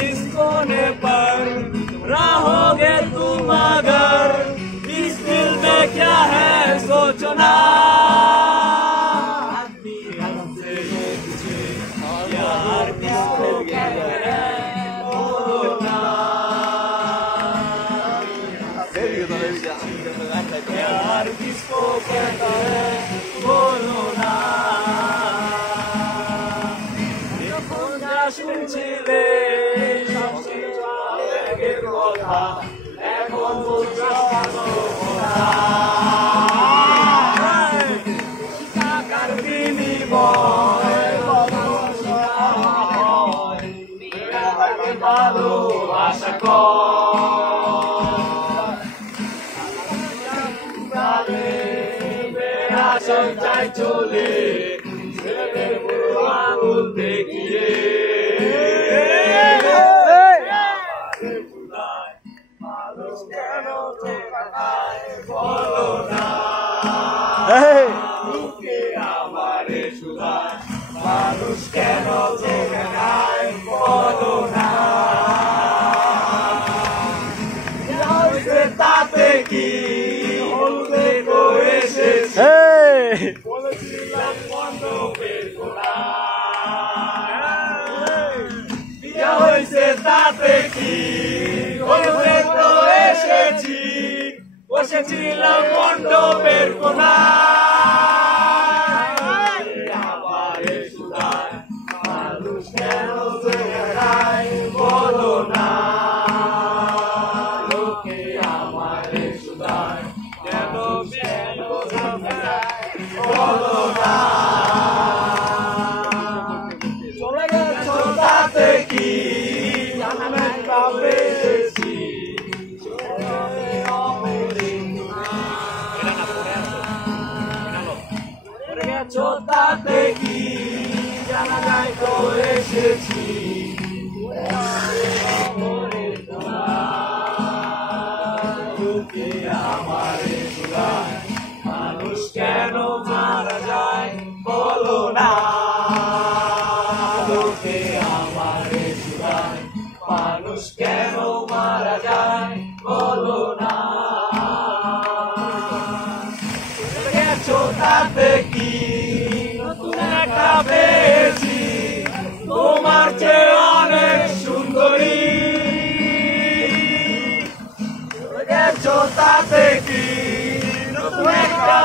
इस कोने पर रहोगे तुम अगर इस दिल में क्या है सोचो ना यार किसको कहते हैं बोलो ना यार किसको कहते हैं बोलो ना শুনছিলে কথা এখন টাকার বিনিময় ভালোবাসা সঞ্চয় চলে আঙুল দেখিয়ে আমারে সুদায় মানুষ কেন দেখায় বলো না তাতে কি হলুদে এসেছে বলেছিলাম বন্ধ বের করা বিয়া হয়েছে তাতে কি হলুদে তো এসেছি বসেছিলাম বন্ধ বের করা চলে গেছো তাতে কি পেয়েছি গেছো তাতে কি জানা যায় তো এসেছি মানুষ কেন মারা যায় বলো না লোকে আমারে শুধায় মানুষ কেন মারা যায় বলো না গেছো তাতে কি নতুন একটা পেয়েছি তোমার চেয়ে অনেক সুন্দরী গেছো তাতে কি নতুন একটা